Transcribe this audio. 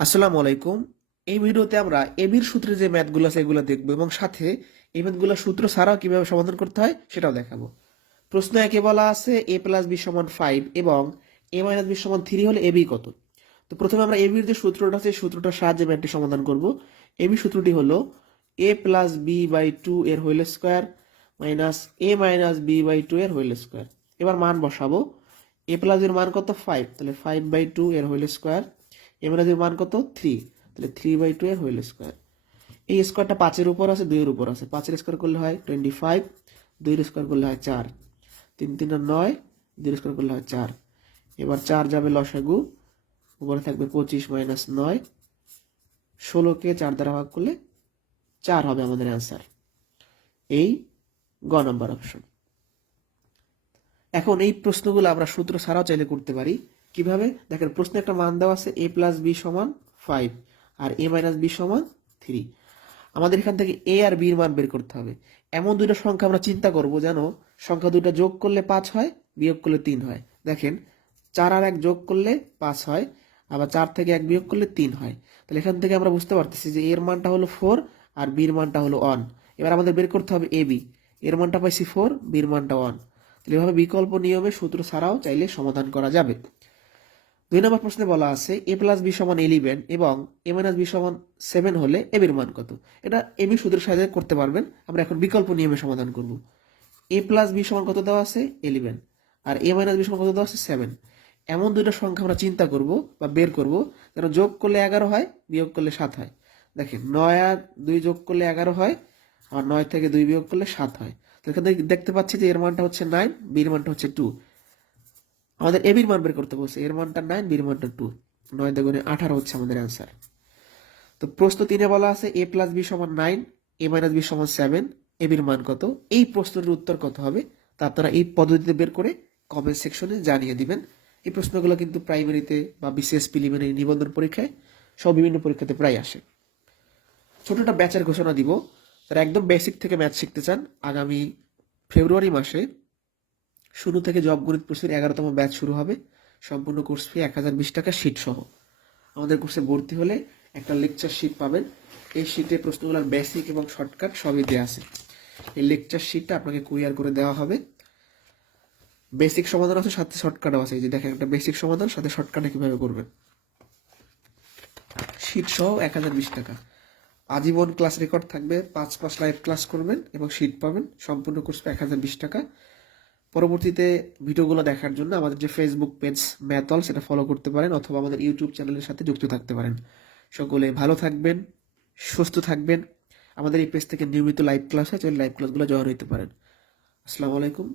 আসসালামু আলাইকুম। এই ভিডিওতে আমরা এবির সূত্রে যে ম্যাথগুলো আছে এগুলো দেখবো এবং সাথে এই ম্যাথগুলো সূত্র ছাড়াও কিভাবে সমাধান করতে হয় সেটাও দেখাবো। প্রশ্ন একে বলা আছে এ প্লাস বি সমান 5 এবং এ মাইনাস বি সমান 3 হলে এবি কত। তো প্রথমে আমরা এবির যে সূত্রটা আছে সূত্রটার সাহায্যে ম্যাথটি সমাধান করব। এবি সূত্রটি হলো এ প্লাস বি বাই 2 এর whole square minus A minus B by 2 এর হোল স্কোয়ার। এবার মান বসাবো। এ প্লাস এর মান কত 5, তাহলে 5/2 এর হোল স্কোয়ার। এ মাইনাস এর মান কত 3, তাহলে 3/2 এর হোল স্কোয়ার। এই স্কোয়ারটা 5-এর উপর আছে 2-এর উপর আছে, 5-এর স্কোয়ার করলে হয় 25, 2-এর স্কোয়ার করলে হয় 4, 3 3 9, 2-এর স্কোয়ার করলে হয় 4। এবার 4 যাবে লসাগু, উপরে থাকবে 25 মাইনাস 9, 16কে 4 দ্বারা ভাগ করলে 4 হবে আমাদের অ্যান্সার। এই গ নাম্বার অপশন। এখন এই প্রশ্নগুলো আমরা সূত্র ছাড়াও চাইলে করতে পারি। কিভাবে দেখেন, প্রশ্নে একটা মান দেওয়া আছে এ প্লাস বি সমান 5 আর এ মাইনাস বি সমান 3। আমাদের এখান থেকে এ আর বির মান বের করতে হবে। এমন দুইটা সংখ্যা আমরা চিন্তা করব যেন সংখ্যা দুইটা যোগ করলে 5 হয়, বিয়োগ করলে 3 হয়। দেখেন 4 আর 1 যোগ করলে 5 হয়, আবার 4 থেকে 1 বিয়োগ করলে 3 হয়। তাহলে এখান থেকে আমরা বুঝতে পারতেছি যে এর মানটা হলো 4 আর বির মানটা হলো 1। এবার আমাদের বের করতে হবে এ বি। এর মানটা পাইছি 4, বির মানটা 1। তাহলে এভাবে বিকল্প নিয়মে সূত্র ছাড়াও চাইলে সমাধান করা যাবে। 2 নম্বর প্রশ্নে বলা আছে এ প্লাস বি সমান 11 এবং এ মাইনাস বি সমান 7 হলে এ বির মান কত। এটা এবি সূত্রের সাহায্যে করতে পারবেন। আমরা এখন বিকল্প নিয়মে সমাধান করব। এ প্লাস বি সমান কত দেওয়া আছে 11 আর এ মাইনাস বি সমান কত দেওয়া আছে 7। এমন দুইটা সংখ্যা আমরা চিন্তা করব বা বের করব যেন যোগ করলে 11 হয়, বিয়োগ করলে 7 হয়। দেখেন 9 আর 2 যোগ করলে 11 হয়, আর 9 থেকে 2 বিয়োগ করলে 7 হয়। তো এখানে দেখতে পাচ্ছি যে এর মানটা হচ্ছে 9, বির মানটা হচ্ছে 2। আমাদের এ বির মান বের করতে বলছে, এর মানটা 9, বির মানটা 2, 9 দুগুণে 18 হচ্ছে আমাদের অ্যান্সার। তো প্রশ্ন 3-এ বলা আছে এ প্লাস বি সমান 9, এ মাইনাস বি সমান 7, এ বির মান কত। এই প্রশ্নের উত্তর কত হবে তা আপনারা এই পদ্ধতিতে বের করে কমেন্ট সেকশনে জানিয়ে দিবেন। এই প্রশ্নগুলো কিন্তু প্রাইমারিতে বা বিসিএস প্রিলিমিনারি নিবন্ধন পরীক্ষায় সব বিভিন্ন পরীক্ষাতে প্রায় আসে। ছোট একটা ব্যাচের ঘোষণা দিব। যারা একদম বেসিক থেকে ম্যাথ শিখতে চান, আগামী ফেব্রুয়ারি মাসে শুরু থেকে জব গণিত প্রস্তুতির 11তম ব্যাচ শুরু হবে। সম্পূর্ণ কোর্স ফি 1020 টাকা শীট সহ। আমাদের কোর্সে ভর্তি হলে একটা লেকচার শিট পাবেন। এই শিটে প্রশ্নগুলোর বেসিক এবং শর্টকাট সবই দেওয়া আছে। এই লেকচার শিটটা আপনাকে কুরিয়ার করে দেওয়া হবে। বেসিক সমাধান আছে, সাথে শর্টকাটও আছে। এই যে দেখেন, একটা বেসিক সমাধান সাথে শর্টকাটে কিভাবে করবেন। শিট সহ 1020 টাকা। আজীবন ক্লাস রেকর্ড থাকবে, 5 লাইভ ক্লাস করবেন এবং শিট পাবেন। সম্পূর্ণ কোর্স ফি 1020 টাকা। পরবর্তীতে ভিডিওগুলো দেখার জন্য আমাদের যে ফেসবুক পেজ ম্যাথল সেটা ফলো করতে পারেন, অথবা আমাদের ইউটিউব চ্যানেলের সাথে যুক্ত থাকতে পারেন। সকলে ভালো থাকবেন, সুস্থ থাকবেন। আমাদের এই পেজ থেকে নিয়মিত লাইভ ক্লাস হয়, লাইভ ক্লাসগুলো জয়েন হতে পারেন। আসসালামু আলাইকুম।